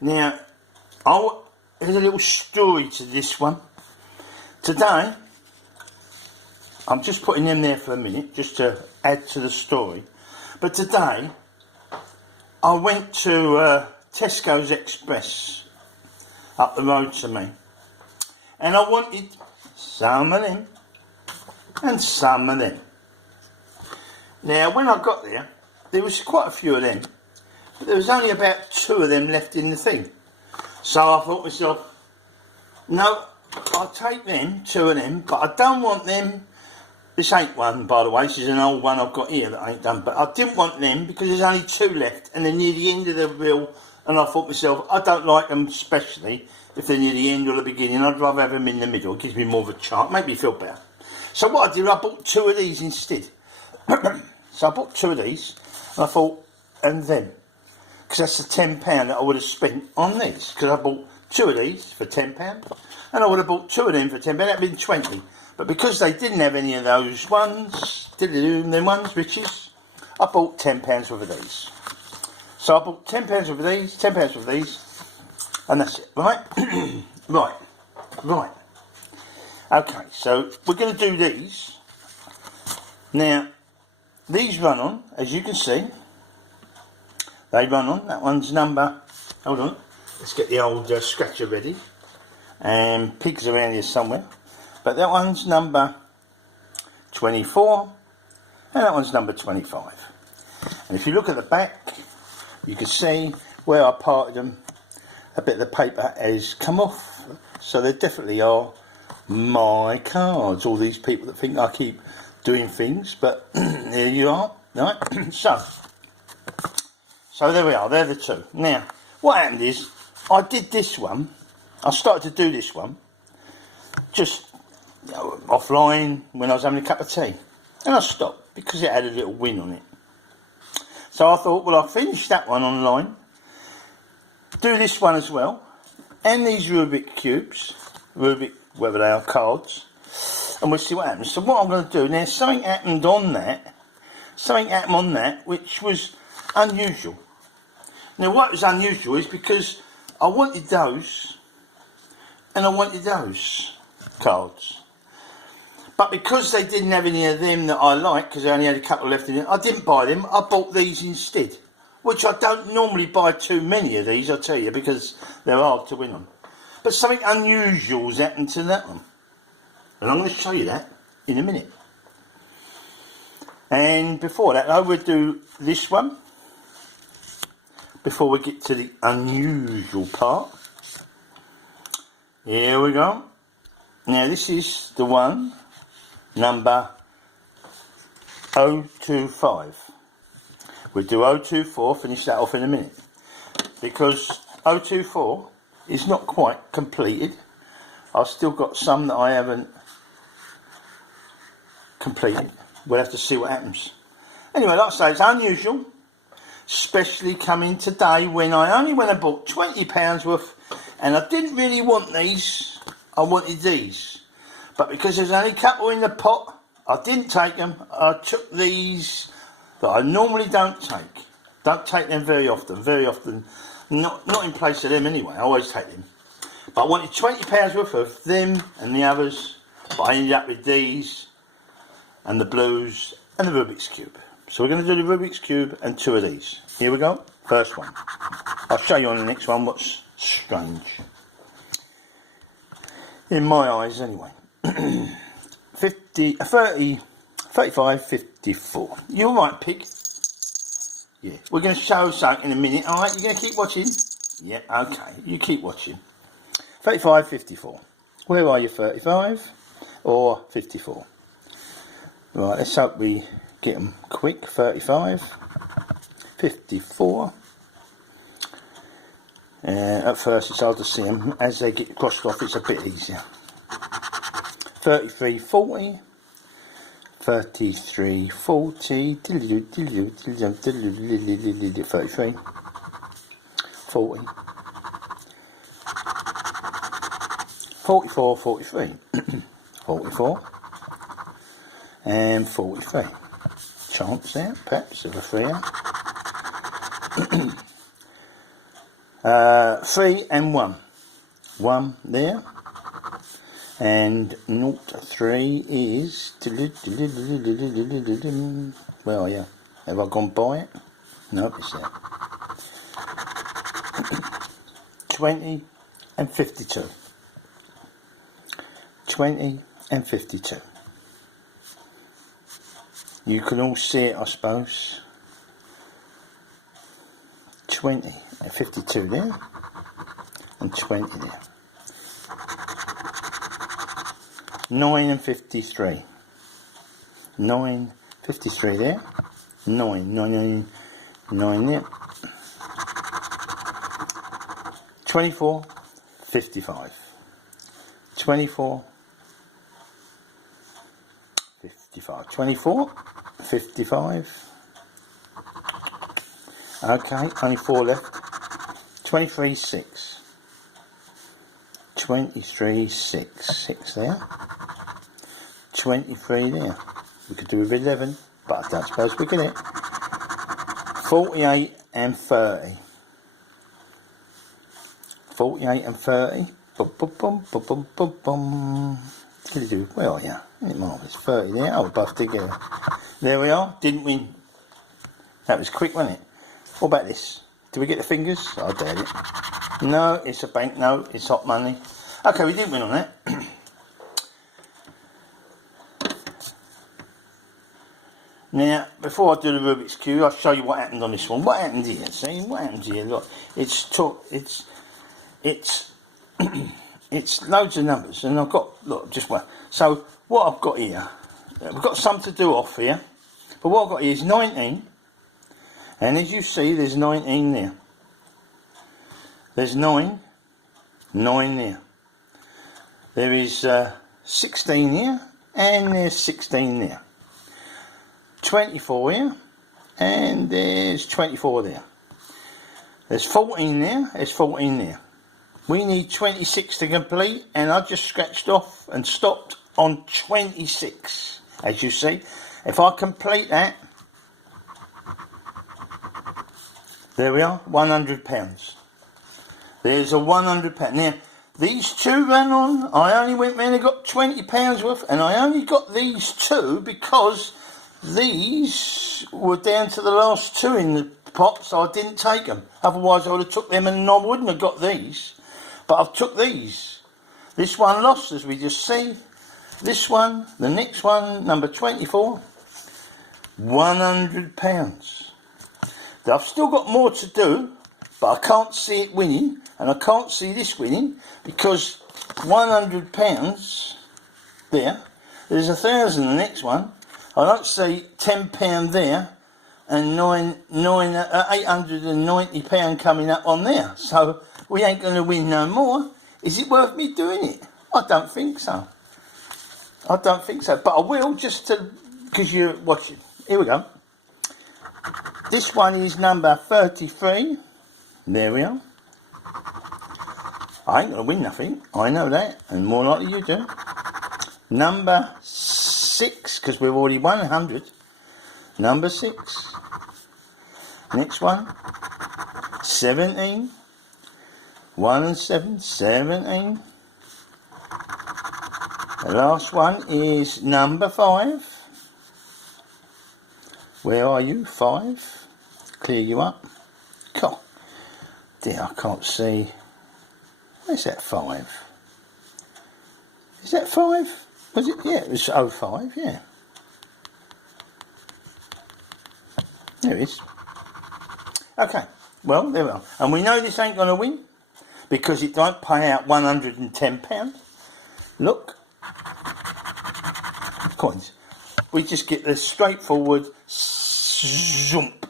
Now, there's a little story to this one. Today, I'm just putting them there for a minute, just to add to the story. But today, I went to Tesco's Express up the road to me. And I wanted some of them and some of them. Now, when I got there, there was quite a few of them. But there was only about 2 of them left in the thing. So I thought to myself, no, I'll take them, 2 of them, but I don't want them. This ain't one, by the way, this is an old one I've got here that I ain't done, but I didn't want them because there's only 2 left and they're near the end of the reel, and I thought to myself, I don't like them especially if they're near the end or the beginning. I'd rather have them in the middle. It gives me more of a chance, make me feel better. So what I did, I bought 2 of these instead. So I bought 2 of these, and I thought, and them, because that's the £10 that I would have spent on these, because I bought 2 of these for £10, and I would have bought 2 of them for £10, that'd been 20. But because they didn't have any of those ones, them ones, riches, I bought £10 worth of these. So I bought £10 worth of these, £10 worth of these, and that's it, right? Right. Okay, so we're going to do these. Now, these run on, as you can see, they run on. That one's number, hold on, let's get the old scratcher ready. And Pig's around here somewhere. But that one's number 24, and that one's number 25. And if you look at the back, you can see where I parted them, a bit of the paper has come off. So they definitely are my cards. All these people that think I keep doing things, but here you are, right? So there we are, they're the 2. Now, what happened is, I did this one, I started to do this one, just offline when I was having a cup of tea, and I stopped because it had a little win on it. So I thought, well, I'll finish that one online, do this one as well, and these Rubik cubes, Rubik, whether they are cards, and we'll see what happens. So what I'm going to do now, something happened on that which was unusual. Now what was unusual is because I wanted those and I wanted those cards. But because they didn't have any of them that I like, because I only had a couple left in it, I didn't buy them. I bought these instead, which I don't normally buy too many of these, I'll tell you, because they're hard to win on. But something unusual has happened to that one. And I'm going to show you that in a minute. And before that, I would do this one, before we get to the unusual part. Here we go. Now this is the one, number 025. We'll do 024, finish that off in a minute. Because 024 is not quite completed. I've still got some that I haven't completed. We'll have to see what happens. Anyway, like I say, it's unusual, especially coming today when I only went and bought £20 worth, and I didn't really want these, I wanted these. But because there's only a couple in the pot, I didn't take them. I took these that I normally don't take. Don't take them very often, not in place of them anyway, I always take them. But I wanted £20 worth of them and the others, but I ended up with these and the blues and the Rubik's Cube. So we're going to do the Rubik's Cube and 2 of these. Here we go, first one. I'll show you on the next one what's strange. In my eyes anyway. 35, 54. You alright, Pig? Yeah. We're going to show something in a minute, alright? You're going to keep watching? Yeah, okay. You keep watching. 35, 54. Where are you, 35 or 54? Right, let's hope we get them quick. 35, 54. At first it's hard to see them. As they get crossed off, it's a bit easier. 33, 40. 33, 40. 33, 40. 44, 43. 44. And 43. Chance there, perhaps, of a 3 out. 3 and 1. 1 there. And 0, 3 is... Where are you? Have I gone by it? No, it's there. 20 and 52. 20 and 52. You can all see it, I suppose. 20 and 52 there. And 20 there. 9 and 53. 9, 53 there. 9 there. 24, 55. 24, 55. 24, 55. Okay, only 4 left. 23, 6. 23, 6. 6 there. 23 there. We could do with 11, but I don't suppose we get it. 48 and 30. 48 and 30. Boom, boom, boom, boom, boom, boom, boom. What do you do? Where are you? Isn't it marvellous? 30 there. Oh, we're both together. There we are. Didn't win. That was quick, wasn't it? What about this? Did we get the fingers? I doubt it. No, it's a banknote. It's hot money. Okay, we didn't win on that. Now, before I do the Rubik's Cube, I'll show you what happened on this one. What happened here? See, what happened here? Look, it's loads of numbers, and I've got, look, just one. So what I've got here, we've got some to do off here, but what I've got here is 19, and as you see, there's 19 there. There's 9 there. There is 16 here, and there's 16 there. 24 here, and there's 24 there. There's 14 there, there's 14 there. We need 26 to complete, and I just scratched off and stopped on 26, as you see. If I complete that, there we are, £100. There's a £100. Now, these two ran on, I only went round and got £20 worth, and I only got these two because these were down to the last two in the pot, so I didn't take them. Otherwise I would have took them and I wouldn't have got these. But I've took these. This one lost, as we just see. This one, the next one, number 24, £100. I've still got more to do, but I can't see it winning, and I can't see this winning, because £100 there, there's 1,000 the next one. I don't see £10 there, and £890 coming up on there. So we ain't going to win no more. Is it worth me doing it? I don't think so. I don't think so. But I will, just to, because you're watching. Here we go. This one is number 33. There we are. I ain't going to win nothing. I know that. And more likely you do. Number 6, because we've already won 100. Number 6. Next one. 17. 1 and 7. 17. The last one is number 5. Where are you? 5. Clear you up. God. Dear, I can't see. Where's that 5? Is that 5? Was it? Yeah, it was 05, yeah. There it is. Okay, well, there we are. And we know this ain't going to win, because it don't pay out £110. Look. Coins. We just get the straightforward zoomp,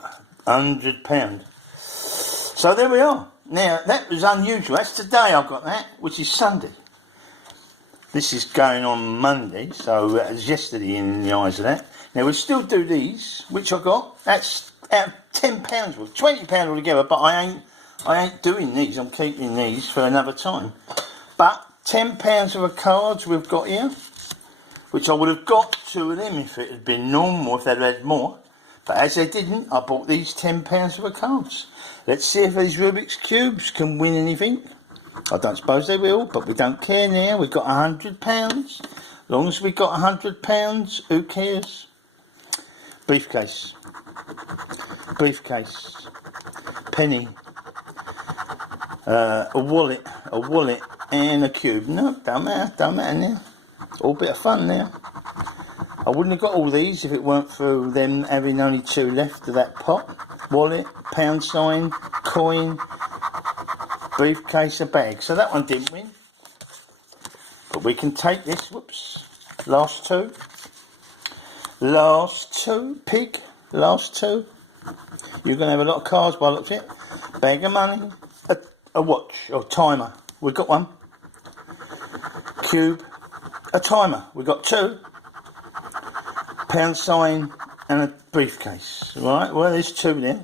£100. So there we are. Now, that was unusual. That's today I got that, which is Sunday. This is going on Monday, so it was yesterday in the eyes of that. Now, we'll still do these, which I got. That's out of £10 worth, £20 altogether, but I ain't doing these. I'm keeping these for another time. But £10 worth of cards we've got here, which I would have got 2 of them if it had been normal, if they'd had more. But as they didn't, I bought these £10 worth of cards. Let's see if these Rubik's Cubes can win anything. I don't suppose they will, but we don't care now. We've got £100. As long as we've got £100, who cares? Briefcase. Briefcase. Penny. A wallet, and a cube. No, don't matter now. All a bit of fun now. I wouldn't have got all these if it weren't for them having only 2 left of that pot. Wallet, pound sign, coin, briefcase, a bag. So that one didn't win. But we can take this. Whoops. Last 2. Last 2. Pig. Last 2. You're going to have a lot of cards by the looks of it. Bag of money. A watch or timer. We got 1. Cube. A timer. We got 2. Pound sign and a briefcase. Right. Well, there's 2 there.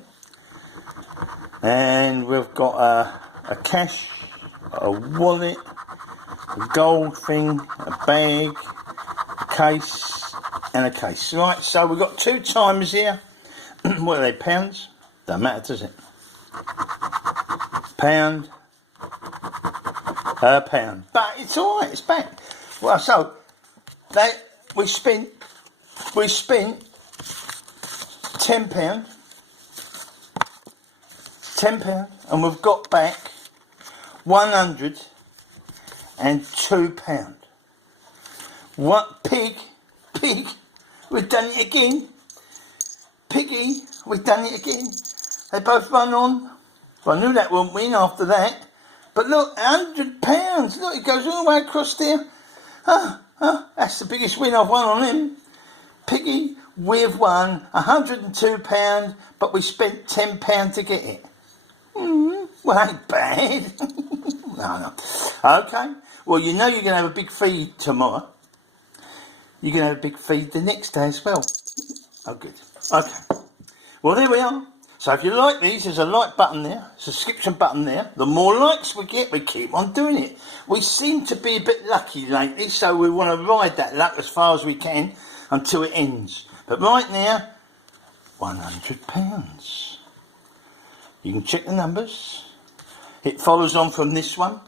And we've got a cash, a wallet, a gold thing, a bag, a case, and a case. Right. So we've got 2 timers here. What are they? Pounds? Don't matter, does it? Pound, a pound, but it's all right. It's back. Well, so we spent £10, and we've got back £102. What pig? We've done it again. Piggy, we've done it again. They both run on. Well, I knew that wouldn't win after that. But look, £100. Look, it goes all the way across there. That's the biggest win I've won on him. Piggy, we've won £102, but we spent £10 to get it. Well, ain't bad. No. Okay. Well, you know you're going to have a big feed tomorrow. You're going to have a big feed the next day as well. Oh, good. Okay. Well, there we are. So if you like these, there's a like button there, subscription button there. The more likes we get, we keep on doing it. We seem to be a bit lucky lately, so we want to ride that luck as far as we can until it ends. But right now, £100. You can check the numbers. It follows on from this one.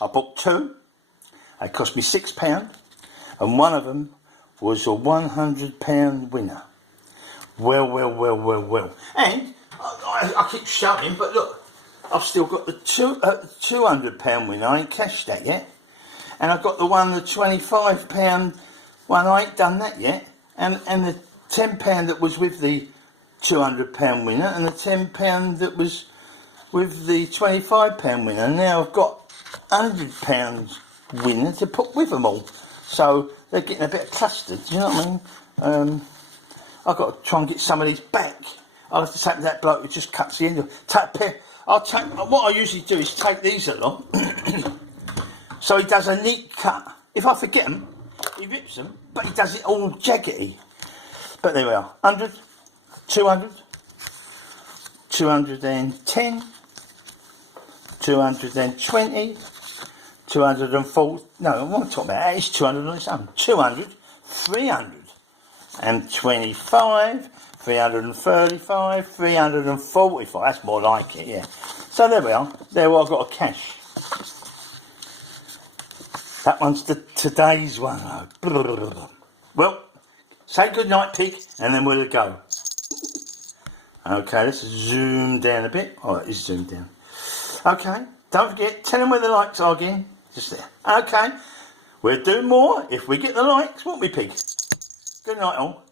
I bought 2. They cost me £6, and one of them was a £100 winner. Well. And I keep shouting, but look, I've still got the £200 winner. I ain't cashed that yet. And I've got the £25 one. I ain't done that yet. And the £10 that was with the £200 winner, and the £10 that was with the £25 winner. And now I've got £100 winner to put with them all. So they're getting a bit clustered. Do you know what I mean? I've got to try and get some of these back. I'll have to take that bloke who just cuts the end of it. What I usually do is take these along. So he does a neat cut. If I forget them, he rips them, but he does it all jaggedy. But there we are. 100, 200, 210, 220, 240. No, I want to talk about that. It's 200 on its own. 200, 300. And 25, 335, 345. That's more like it, yeah. So there we are. There I've got a cash. That one's today's one. Well, say good night, Pig, and then we'll go. Okay, let's zoom down a bit. Oh, it is zoomed down. Okay, don't forget, tell them where the likes are again. Just there. Okay, we'll do more if we get the likes, won't we, Pig? Good night, all.